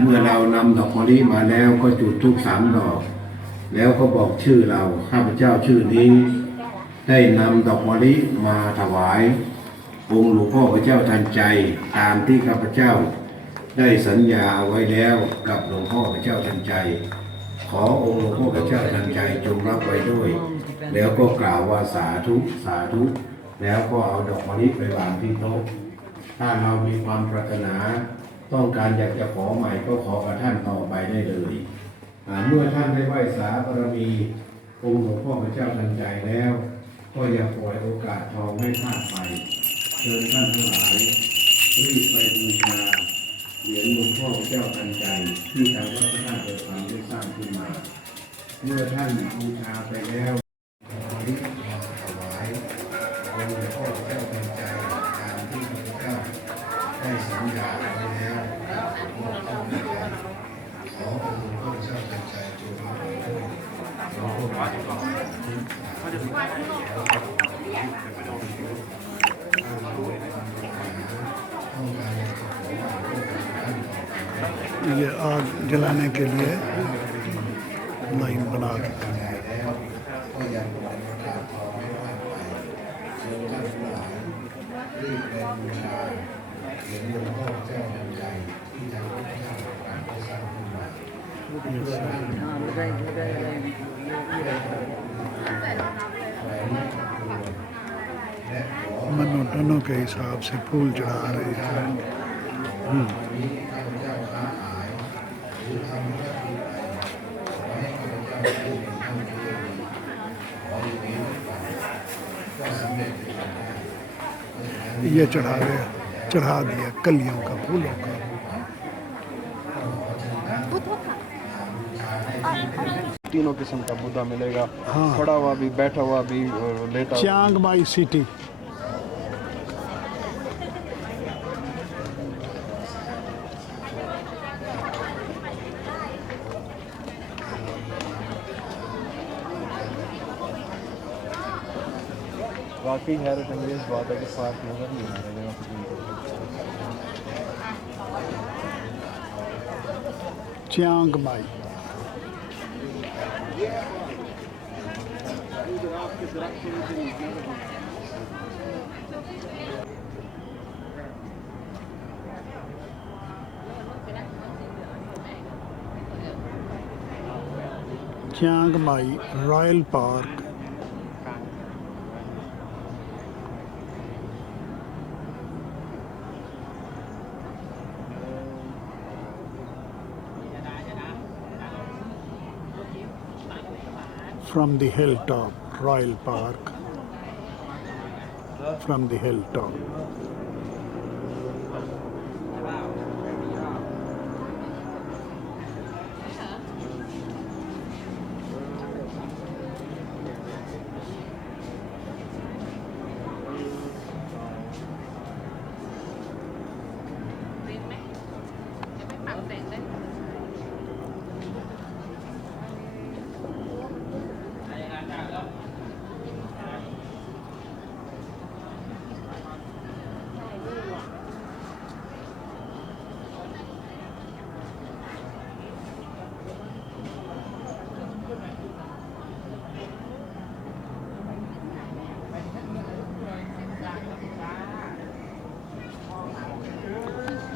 เมื่อเรานำดอกมะลิมาแล้วก็จุดธูป3 ดอกแล้วก็บอกชื่อเราข้าพเจ้าชื่อนี้ได้นำดอกมะลิมาถวายองค์หลวงพ่อพระเจ้าทันใจตามที่ข้าพเจ้าได้สัญญาไว้แล้วกับหลวงพ่อพระเจ้าทันใจขอองค์หลวงพ่อพระเจ้าทันใจจงรับไว้ด้วยแล้วก็กล่าวว่าสาธุสาธุแล้วก็เอาดอกมะลิไปวางที่โต๊ะถ้าเรามีความปรารถนาต้องการอยากจะขอใหม่ก็ขอกับท่านต่อไปได้เลยเมื่อท่านได้ไหว้สาบารมีองค์หลวงพ่อพระเจ้าทันใจแล้วก็อย่าปล่อยโอกาสทองให้พลาดไปเชิญท่านทั้งหลายรีบไปบูชาเหรียญหลวงพ่อพระเจ้าทันใจที่ทางวัดพระธาตุเดิมพันได้สร้างขึ้นมาเมื่อท่านบูชาไปแล้วรีบมาถวายองค์หลวงพ่อพระเจ้าทันใจตามที่พระพุทธเจ้าได้สัญญาไว้แล้วขอองค์หลวงพ่อพระเจ้าทันใจจงรับไว้ด้วยหลวงพ่อพระเจ้าทันใจये आग जलाने के लिए लाइन बना के मनोटनों के हिसाब से फूल चढ़ा रहे हैं ये चढ़ा दिया कलियों का फूलों का तीनों किस्म का बुद्धा मिलेगा। हाँ। खड़ा हुआ भी, बैठा हुआ भी, लेटा हुआ। चियांग माई सिटी वाकई हैरत अंगेज बात है कि पार्क नजर नहीं आ रहा है। Chiang Mai Chiang Mai royal park from the hilltop, Royal Park, from the hilltop.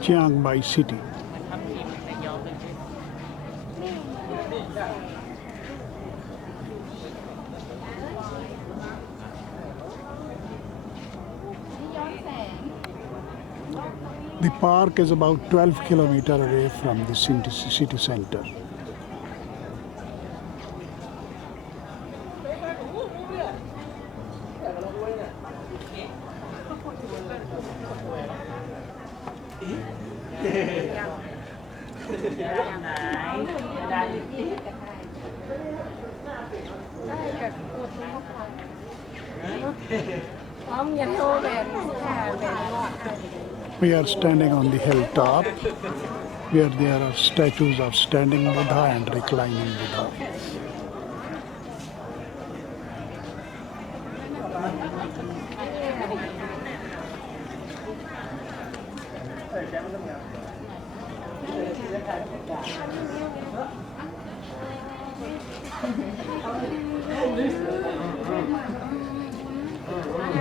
Chiang Mai City. The park is about 12 kilometers away from the city center. We are standing on the hilltop where there are statues of standing Buddha and reclining Buddha.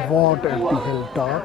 What at the hilltop?